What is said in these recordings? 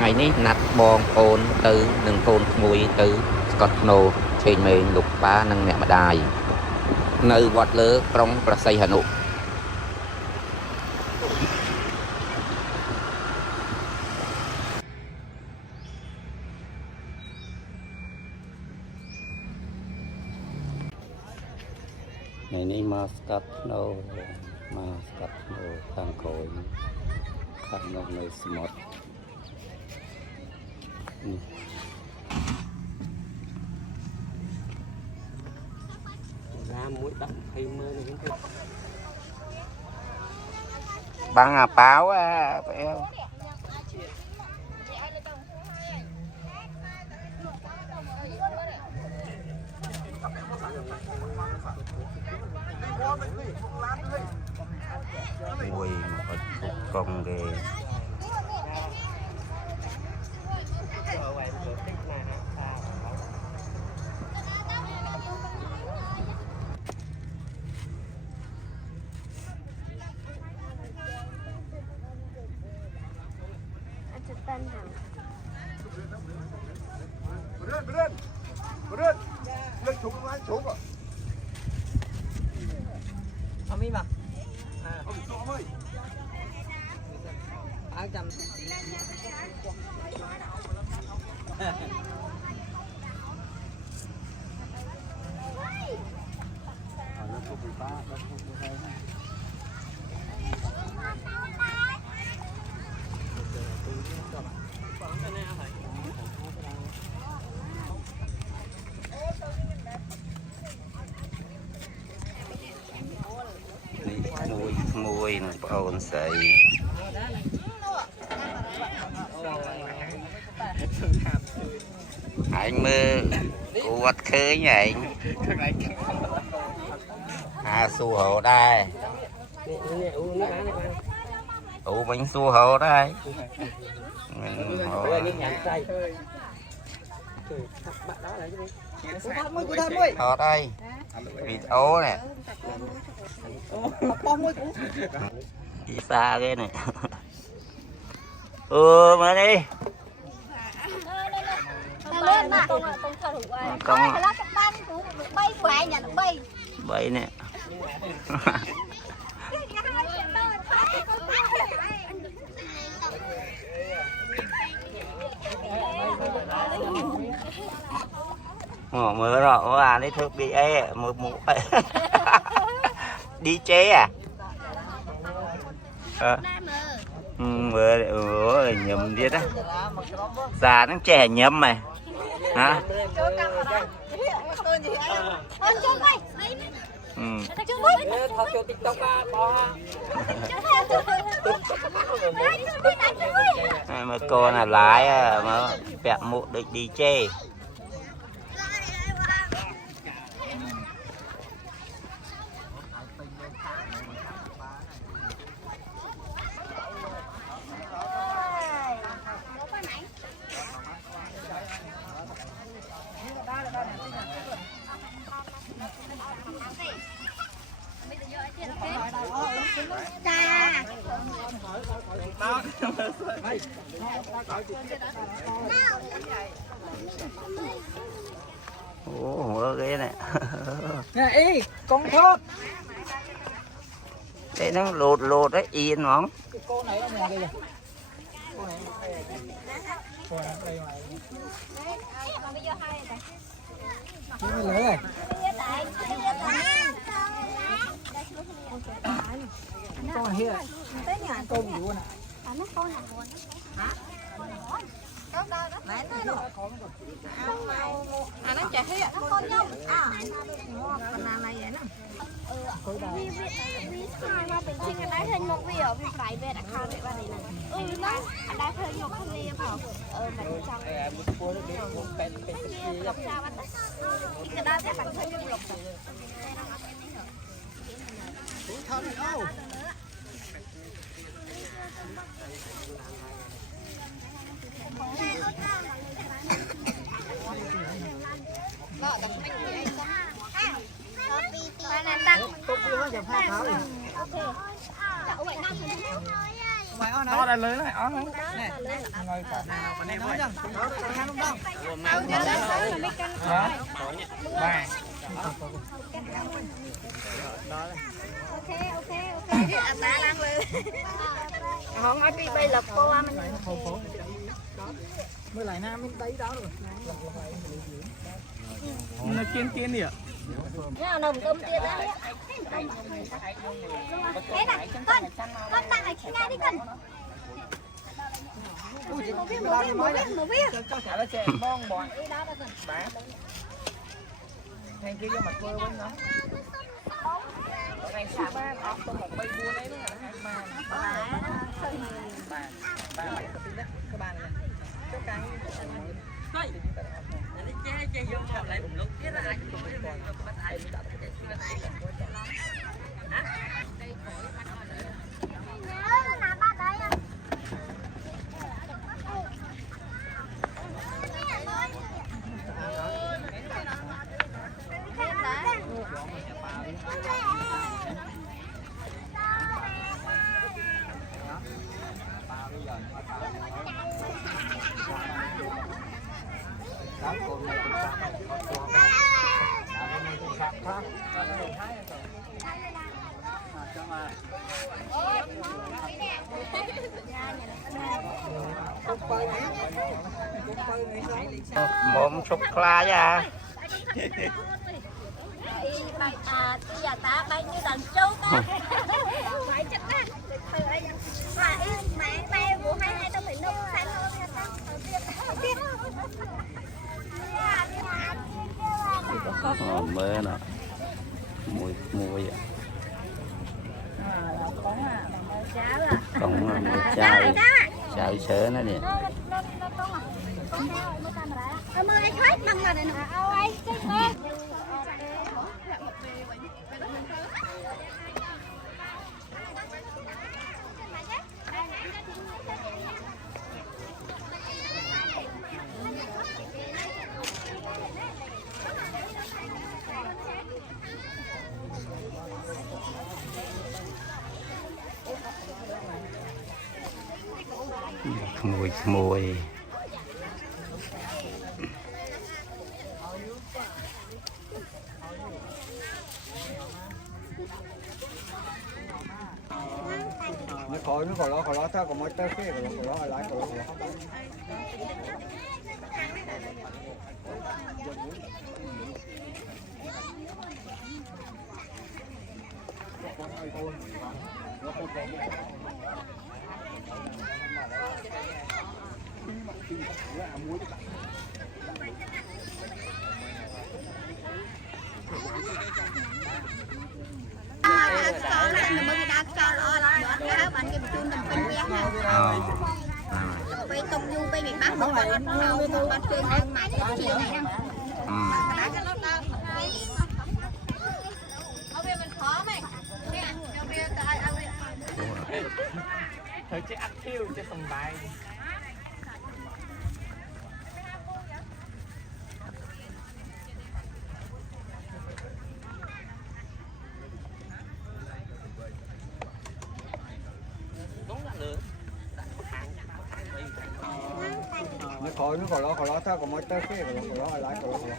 ngày ní nát bong ôn từ nâng côn mùi từ Scott nô trên mình lục ba nâng mẹ mà đài nơi vọt lỡ trong và xây Hà Nội ngày ní mà Scott nô thang cối thang nô nơi smart mũi đậm hay mơ này cũng không băng à báo à béo ui mà phải công ghê Beren, lên xuống anh xuống à? ông đi mà, ông xuống ơi. ai chăm. mùi nó ôn sậy anh mơ quật khơi nhảy xu hổ đây bánh xu hổ đây ở đây vịt ố nè đi xa ghê này mà đi con bay nè mưa rồi đi thức đi mưa đi chế à mưa nhầm đi đó già nó trẻ nhầm mày hả mà cô là lái mà bẹp mụ định đi chê ủa ghê này nè y con thốt đây nó lột đấy yên món cô này ở nhà đây rồi cô này đây ngoài con này con gì luôn nó chả thấy nó con nhau còn là này vậy nè vì sai mà bình sinh anh đã thấy một video vì phải về đã khai về này này đó anh đã thấy một cái video vào mình trong lọc sao anh cái đó sẽ bằng thấy cái lọc ngoài on nó là lớn này ó này này ngồi cả này nói rằng ăn không đâu ba ta đang lư không ai đi bay lập cô anh mới lại nam mới đấy đó rồi nó kiên đi ạ nha nồng tôm tiền đấy thế này con tặng này khi ngay đi con một viên cho thả là trẻ bon bò bán thành kia vô mặt quê với nó này số ba ốc tôi một bay bua đấy nó là hai ba bảy cái bàn này cái chơi vô lại một lúc cái lại mồm sụp la ra giờ ta bay như đàn trâu ta phải chắc á mẹ bay của hai tao phải nấu xanh hơn mới nè mùi còn chai chai sữa nó nè mới hết măng mà này mùi nó còn lo tao còn mới tới cái còn lo lại còn lo bay tung du bay miền Bắc rồi nó bắt chơi ăn mày cái chuyện này ăn mình khó mày thôi chứ ăn thiêu chứ không bài nó còn lo tao còn mới tới cái còn lo lại còn lo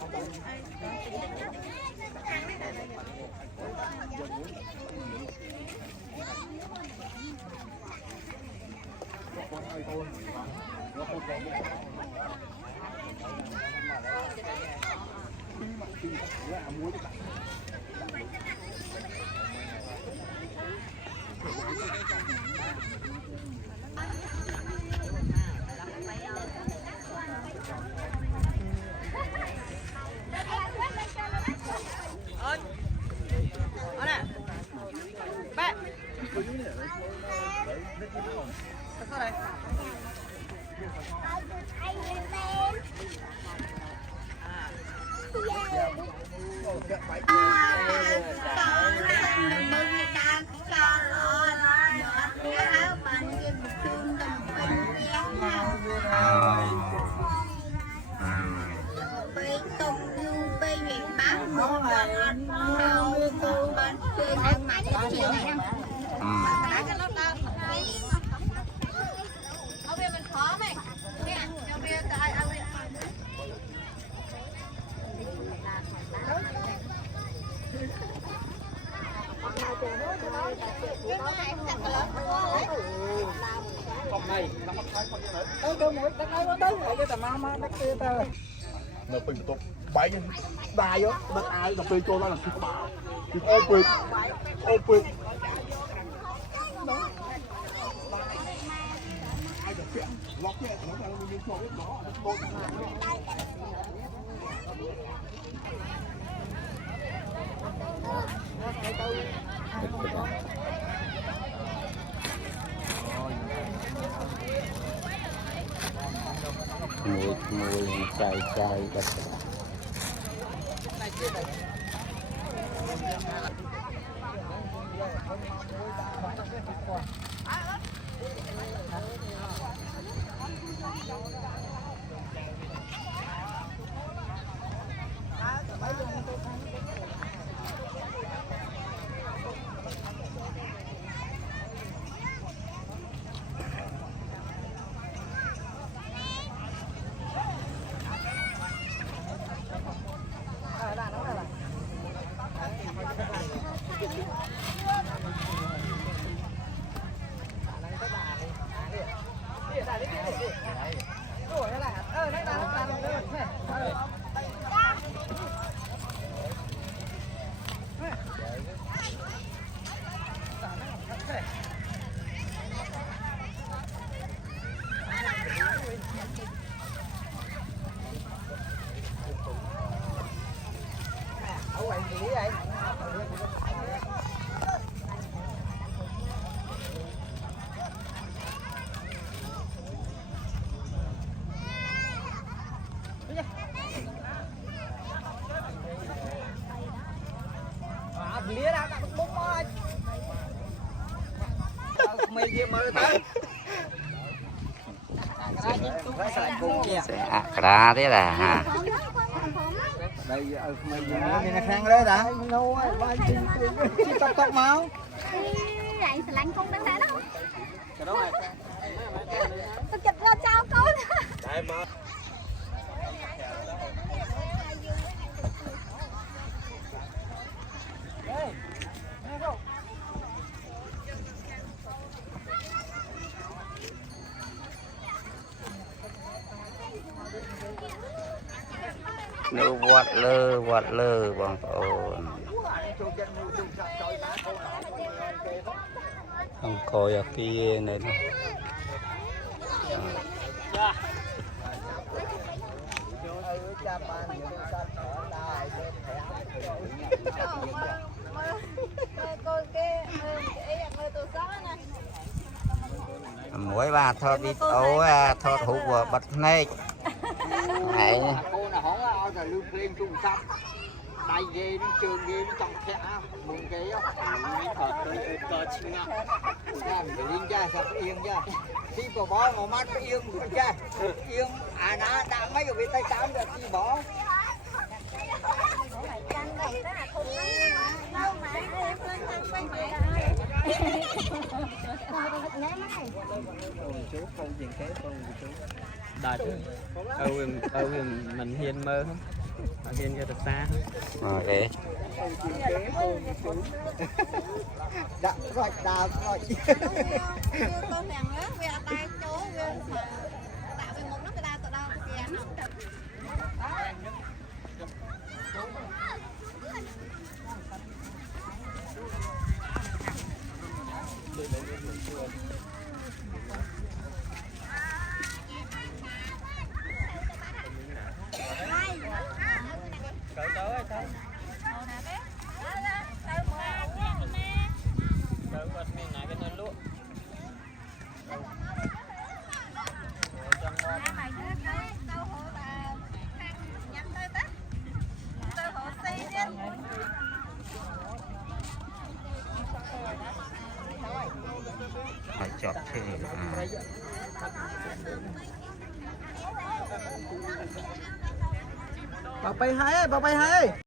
Phòng này nó thay phòng này. Đâu một đất này có tới cái tầm mà đất kia ta. Nó bình tục bay nhân đài á, đất ai đập về cho nó là cái bảo. Thì ô quên. Ai được chuyện, lóc nhẹ nó là mình cho biết nó là tốt. mùi chai chai đất Lía ra đặt bút thôi. Mày kia mơ tới. sẽ ra thế là hả Đây ở mày nó khang đấy đã. Nô ơi, vai chi tóc máu. Lại sẽ lạnh không đến thế đâu. Cái đó này. Tôi chụp lo chào con. Đây mà. nó vọt lơ bọn ôn không coi ở kia này mỗi bà thọ đi ấu thọ hút vào bật này này Cô nào hóng ao là lưu lên trung tâm. Đây ghê nó trường ghê nó trong thẻ mừng cái á. Thật tôi có chinh ạ. Làm để linh ra sao yên ra. Khi có bó mà mắt nó yên của cha. Yên nó đã mấy cái tay tám được khi bỏ. Chú không chuyện kế con chú. Đợt mình hiên mơ không? Hiên cho được xa không? ok Đã rồi đào rồi. Con thằng á, về tay chú, về tạo về một nó cái đau tao đau cái gì nó. phải chọn thế Bà bay hai ơi.